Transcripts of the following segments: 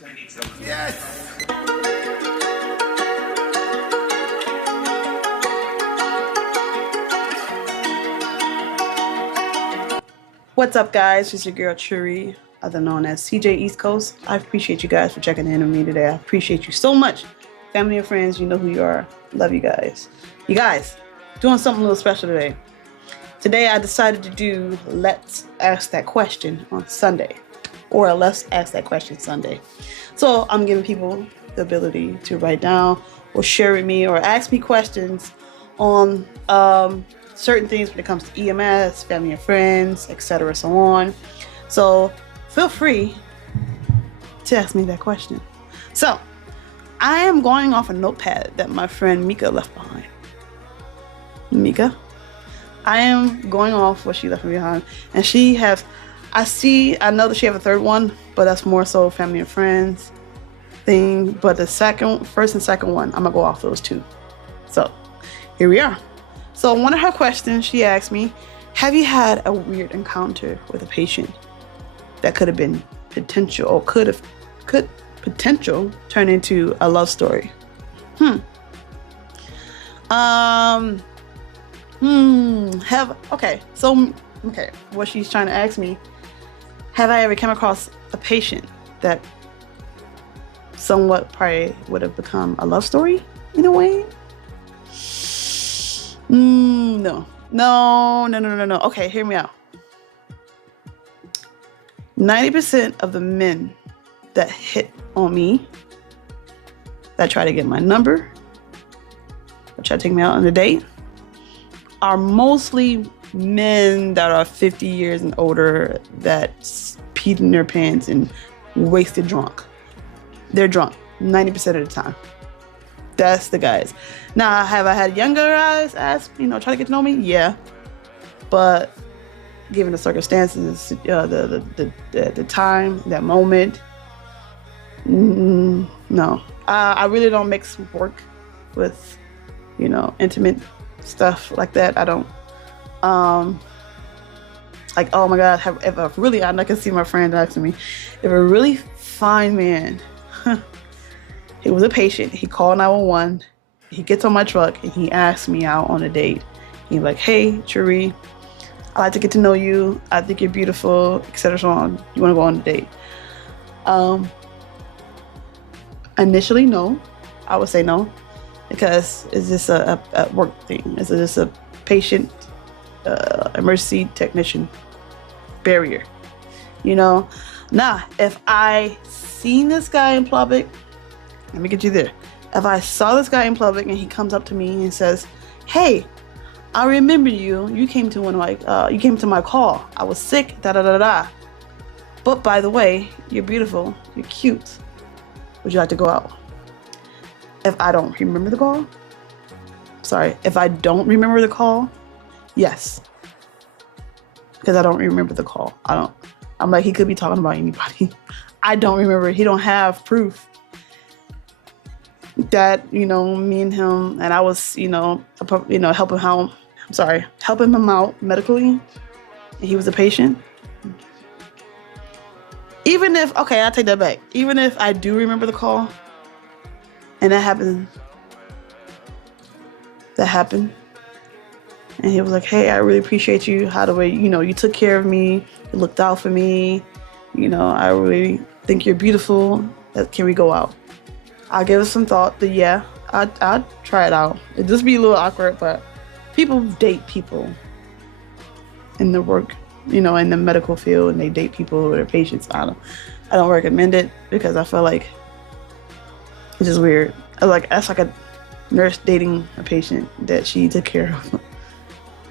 Yes! What's up, guys? It's your girl Churi, other known as CJ East Coast. I appreciate you guys for checking in on me today. I appreciate you so much. Family and friends, you know who you are. Love you guys. You guys, doing something a little special today. Today I decided to do Let's Ask That Question on Sunday, or a Let's Ask That Question Sunday. So I'm giving people the ability to write down or share with me or ask me questions on certain things when it comes to EMS, family and friends, etc., so on. So feel free to ask me that question. So I am going off a notepad that my friend Mika left behind. Mika, I am going off what she left me behind, and she has. I know that she have a third one, but that's more so family and friends thing. But the first and second one, I'm gonna go off those two. So here we are. So one of her questions, she asked me, have you had a weird encounter with a patient that could have been potential or could potential turn into a love story? What she's trying to ask me, have I ever come across a patient that somewhat probably would have become a love story in a way? No. Okay, hear me out. 90% of the men that hit on me, that try to get my number, that try to take me out on a date, are mostly men that are 50 years and older that peed in their pants and wasted drunk. They're drunk 90% of the time. That's the guys. Now, have I had younger guys ask, try to get to know me? Yeah. But given the circumstances, the time, that moment, no. I really don't mix work with, intimate stuff like that. I don't. Like, oh my God, I can see my friend asking me, if a really fine man, he was a patient, he called 911, he gets on my truck and he asks me out on a date. He's like, hey, Churi, I like to get to know you. I think you're beautiful, etc. So on. You want to go on a date? Initially, no. I would say no, because it's just a work thing. It's just a patient emergency technician barrier. Now, if I seen this guy in public, let me get you there. If I saw this guy in public and he comes up to me and says, hey, I remember you. You came to you came to my call. I was sick, da-da-da-da. But by the way, you're beautiful. You're cute. Would you like to go out? If I don't remember the call, if I don't remember the call, yes. Because I don't remember the call. I'm like, he could be talking about anybody. I don't remember. He don't have proof that, me and him, and I was, helping him out medically, and he was a patient. Even if, I take that back. Even if I do remember the call, and that happened, and he was like, hey, I really appreciate you, how the way, you took care of me, you looked out for me, I really think you're beautiful, can we go out? I'll give it some thought, but yeah, I'd try it out. It'd just be a little awkward, but people date people in the work, in the medical field, and they date people who are patients. I don't recommend it, because I feel like it's just weird. That's like a nurse dating a patient that she took care of.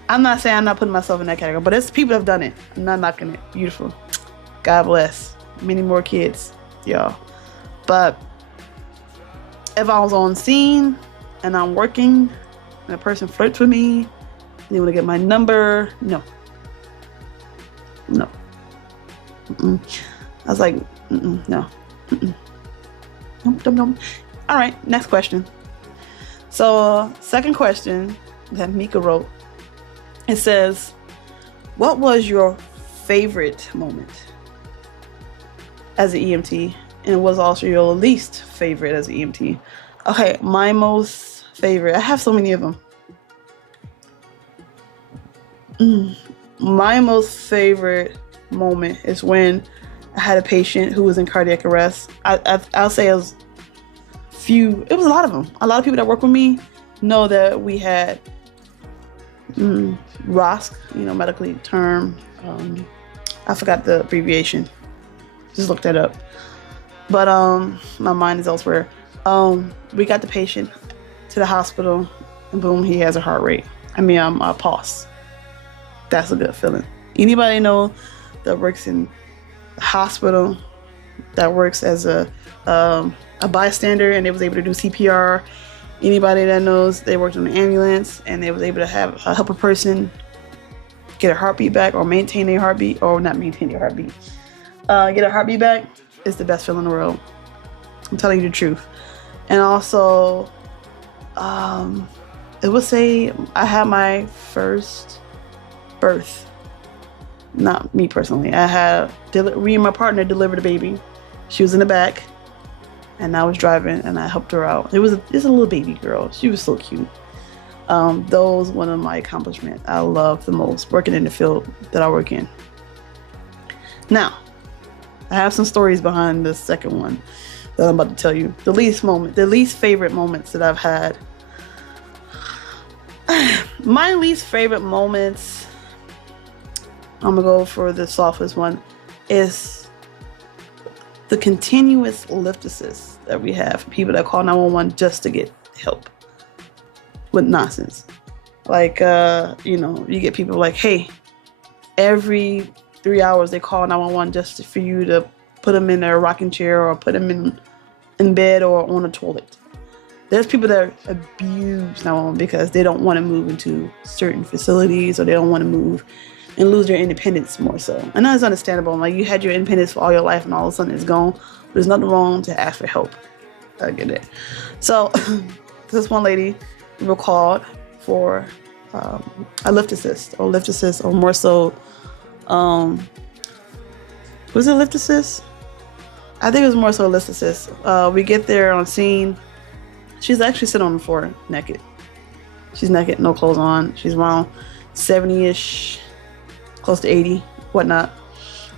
I'm not saying I'm not putting myself in that category, but it's people have done it. I'm not knocking it. Beautiful. God bless. Many more kids, y'all. But if I was on scene and I'm working and a person flirts with me and they want to get my number, no. I was like, no. Nope. All right, next question. So, second question that Mika wrote, it says, what was your favorite moment as an EMT and what's also your least favorite as an EMT? Okay, my most favorite. I have so many of them. My most favorite moment is when I had a patient who was in cardiac arrest. I'll say it was a lot of them. A lot of people that work with me know that we had ROSC, medically term. I forgot the abbreviation. Just looked that up. But my mind is elsewhere. We got the patient to the hospital, and boom, he has a heart rate. A pulse. That's a good feeling. Anybody know that works in the hospital, that works as a bystander, and they was able to do CPR? Anybody that knows they worked on an ambulance and they was able to help a person get a heartbeat back, or maintain their heartbeat, or not maintain their heartbeat, get a heartbeat back, is the best feeling in the world. I'm telling you the truth. And also, it would say I had my first birth. Not me personally. Me and my partner delivered a baby. She was in the back, and I was driving, and I helped her out. It's a little baby girl. She was so cute. Those one of my accomplishments I love the most, working in the field that I work in. Now, I have some stories behind the second one that I'm about to tell you. The least favorite moments that I've had. My least favorite moments, I'm gonna go for the softest one, is the continuous lift assist that we have for people that call 911 just to get help with nonsense. Like, you get people like, hey, every 3 hours they call 911 just for you to put them in their rocking chair, or put them in bed, or on a toilet. There's people that abuse 911 because they don't want to move into certain facilities, or they don't want to move and lose their independence more so. And that's understandable. Like, you had your independence for all your life and all of a sudden it's gone. There's nothing wrong to ask for help. I get it. So this one lady called for a lift assist, or more so, was it lift assist? I think it was more so a lift assist. We get there on scene. She's actually sitting on the floor naked. She's naked, no clothes on. She's around 70-ish, close to 80, whatnot.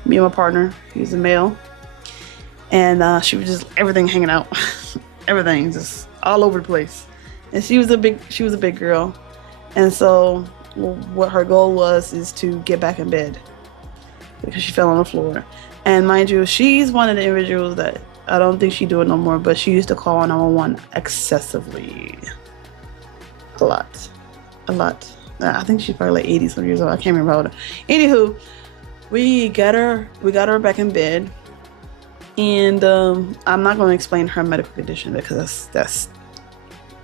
Me and my partner, he's a male. And she was just, everything hanging out. Everything just all over the place. And she was a big girl. And so what her goal was is to get back in bed because she fell on the floor. And mind you, she's one of the individuals that, I don't think she do it no more, but she used to call 911 excessively. A lot. I think she's probably like 80 some years old. I can't remember how old. Anywho, we got her back in bed. And I'm not going to explain her medical condition because that's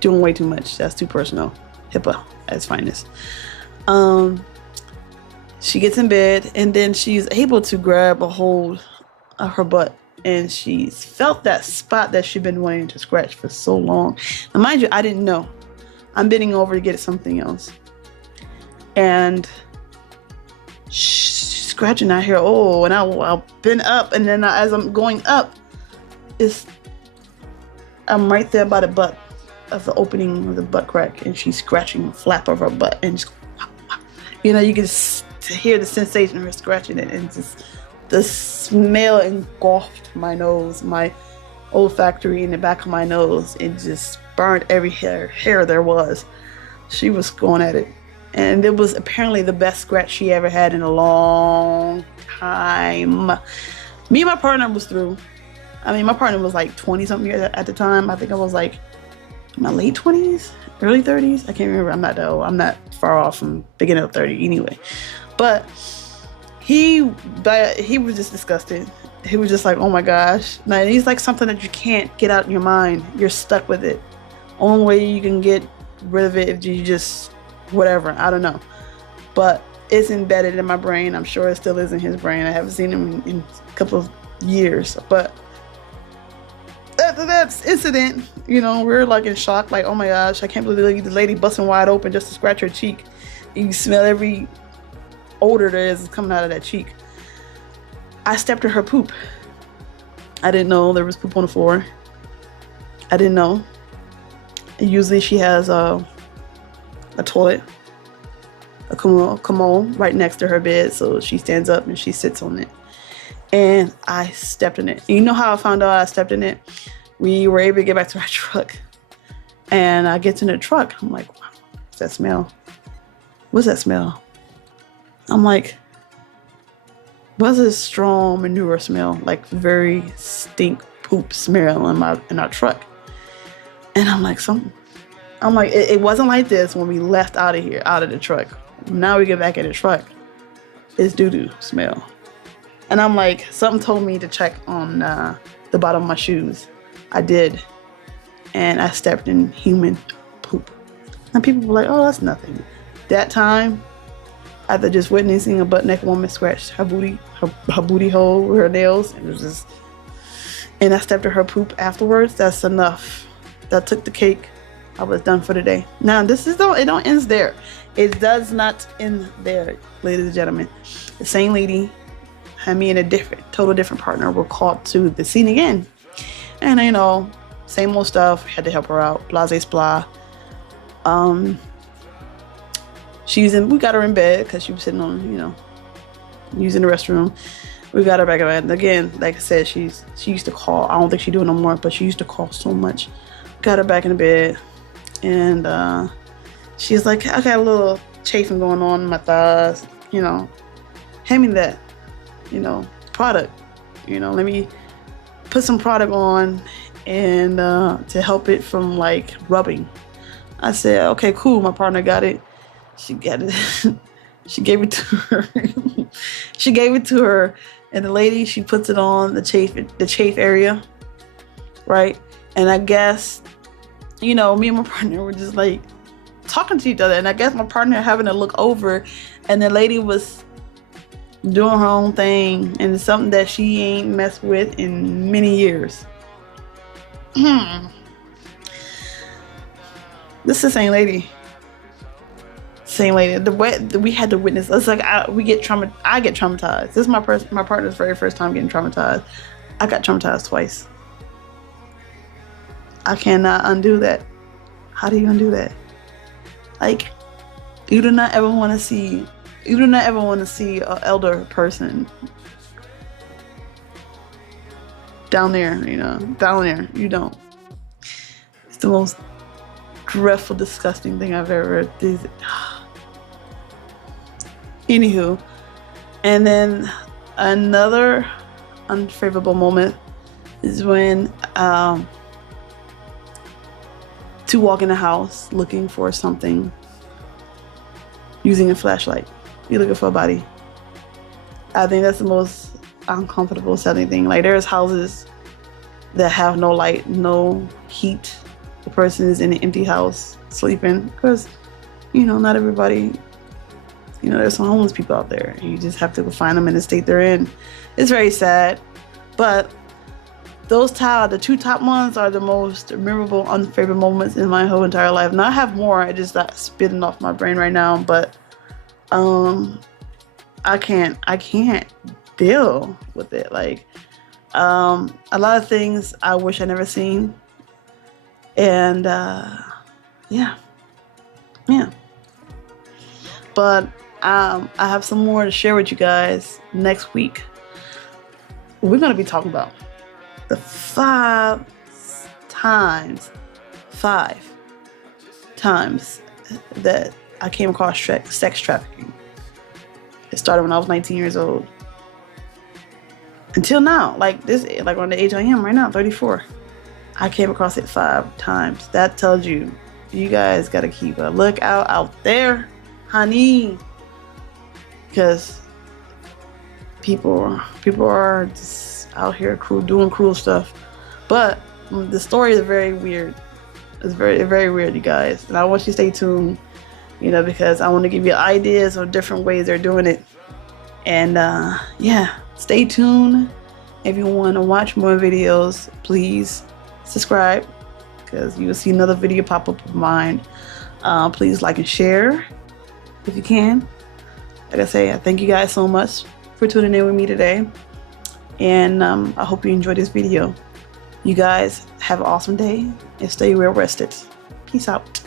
doing way too much. That's too personal. HIPAA at its finest. She gets in bed, and then she's able to grab a hold of her butt, and she's felt that spot that she'd been wanting to scratch for so long. And mind you, I didn't know. I'm bending over to get something else, and she's scratching out here. Oh, and I'll bend up, and then as I'm going up, I'm right there by the butt of the opening of the butt crack, and she's scratching the flap of her butt, and just, you can just hear the sensation of her scratching it, and just the smell engulfed my nose, my olfactory in the back of my nose. It just burned every hair there was. She was going at it, and it was apparently the best scratch she ever had in a long time. Me and my partner was through. My partner was like 20 something years at the time. I think I was like in my late 20s, early 30s. I can't remember. I'm not that old. I'm not far off from beginning of 30 anyway. But he was just disgusted. He was just like, oh my gosh. Now, he's like something that you can't get out in your mind. You're stuck with it. Only way you can get rid of it if you just whatever. I don't know. But it's embedded in my brain. I'm sure it still is in his brain. I haven't seen him in a couple of years. But after that incident, we're like in shock. Like, oh my gosh, I can't believe the lady busting wide open just to scratch her cheek. You can smell every odor there is coming out of that cheek. I stepped in her poop. I didn't know there was poop on the floor. I didn't know. And usually she has a toilet, a commode right next to her bed, so she stands up and she sits on it. And I stepped in it. You know how I found out I stepped in it? We were able to get back to our truck. And I get to the truck. I'm like, wow, what's that smell? What's that smell? I'm like, what's this strong manure smell? Like very stink poop smell in our truck. And I'm like, it wasn't like this when we left out of the truck. Now we get back in the truck. It's doo-doo smell. And I'm like, something told me to check on the bottom of my shoes. I did. And I stepped in human poop. And people were like, oh, that's nothing. That time, after just witnessing a butt-naked woman scratch her booty hole with her nails, and I stepped in her poop afterwards, that's enough. That took the cake. I was done for the day. Now, it don't end there. It does not end there, ladies and gentlemen. The same lady and me and a total different partner were called to the scene again. And, you know, same old stuff. Had to help her out. Blase blah. We got her in bed because she was sitting on, you know, using the restroom. We got her back in bed. Again, like I said, she used to call. I don't think she do it no more, but she used to call so much. Got her back in the bed. And she's like, I got a little chafing going on in my thighs. You know, hand me that, you know, product. You know, let me put some product on and to help it from like rubbing. I said, okay, cool. My partner got it. She got it. She gave it to her. She gave it to her, and the lady, she puts it on the chafe area, right? And I guess, you know, me and my partner were just like talking to each other, and I guess my partner having to look over, and the lady was doing her own thing, and it's something that she ain't messed with in many years. This is the same lady. Same lady. The way we had to witness, it's like I get traumatized. This is my partner's very first time getting traumatized. I got traumatized twice. I cannot undo that. How do you undo that? Like, you do not ever want to see an elder person down there, you know, down there. You don't. It's the most dreadful, disgusting thing I've ever did. Anywho, and then another unfavorable moment is when to walk in the house looking for something using a flashlight. You're looking for a body. I think that's the most uncomfortable setting thing. Like, there's houses that have no light, no heat. The person is in an empty house sleeping because, you know, not everybody, you know, there's some homeless people out there. You just have to go find them in the state they're in. It's very sad, but the two top ones are the most memorable, unfavorable moments in my whole entire life. Now I have more. I just got spitting off my brain right now, but I can't deal with it. Like, a lot of things I wish I never seen. And yeah. But I have some more to share with you guys next week. We're going to be talking about the 5 times that I came across sex trafficking. It started when I was 19 years old. Until now, like on the age I am right now, 34. I came across it 5 times. That tells you guys got to keep a lookout out there, honey. Because people are just out here doing cruel stuff. But the story is very weird. It's very, very weird, you guys. And I want you to stay tuned, you know, because I want to give you ideas of different ways they're doing it. And yeah, stay tuned. If you want to watch more videos, please subscribe, because you will see another video pop up of mine. Please like and share if you can. Like I say, I thank you guys so much for tuning in with me today. And I hope you enjoyed this video. You guys have an awesome day and stay well rested. Peace out.